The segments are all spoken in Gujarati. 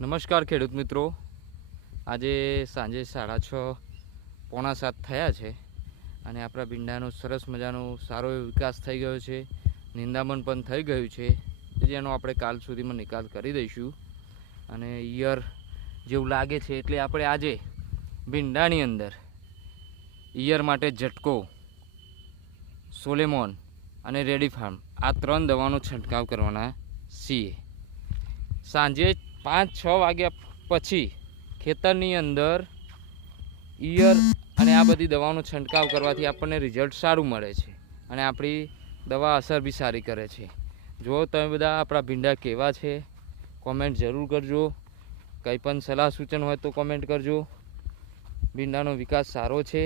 નમસ્કાર ખેડૂત મિત્રો. આજે સાંજે સાડા છ, પોણા સાત થયા છે અને આપણા ભીંડાનો સરસ મજાનો સારો એવો વિકાસ થઈ ગયો છે. નિંદામણ પણ થઈ ગયું છે. જેનો આપણે કાલ સુધીમાં નિકાલ કરી દઈશું. અને ઈયર જેવું લાગે છે એટલે આપણે આજે ભીંડાની અંદર ઈયર માટે ઝટકો, સોલેમોન અને રેડી ફાર્મ આ ત્રણ દવાનો છંટકાવ કરવાના છીએ. સાંજે પાંચ છ વાગ્યા પછી ખેતરની અંદર ઈયર અને આ બધી દવાનો છંટકાવ કરવાથી આપણને રિઝલ્ટ સારું મળે છે અને આપણી દવા અસર બી સારી કરે છે. જો તમે બધા આપણા ભીંડા કેવા છે કોમેન્ટ જરૂર કરજો. કંઈ પણ સલાહ સૂચન હોય તો કોમેન્ટ કરજો. ભીંડાનો વિકાસ સારો છે.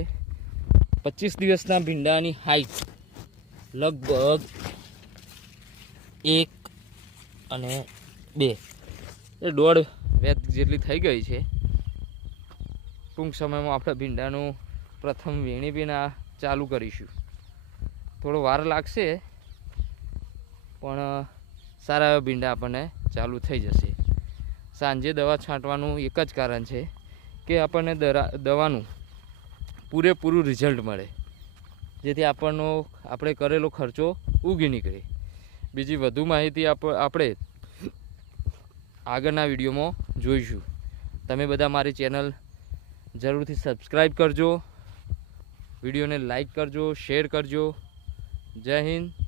પચીસ દિવસના ભીંડાની હાઈટ લગભગ એક અને બે. એ દોઢ વેત જેટલી થઈ ગઈ છે. ટૂંક સમયમાં આપણે ભીંડાનું પ્રથમ વીણી બી ચાલુ કરીશું. થોડો વાર લાગશે, પણ સારા એવા ભીંડા આપણને ચાલુ થઈ જશે. સાંજે દવા છાંટવાનું એક જ કારણ છે કે આપણને દવાનું પૂરેપૂરું રિઝલ્ટ મળે. જેથી આપણનો, આપણે કરેલો ખર્ચો ઉગી નીકળે. બીજી વધુ માહિતી આપ, આપણે આગળના વિડીયોમાં જોઈશું. તમે બધા મારી ચેનલ જરૂરથી સબસ્ક્રાઈબ કરજો, વિડીયોને લાઈક કરજો, શેર કરજો. જય હિન્દ.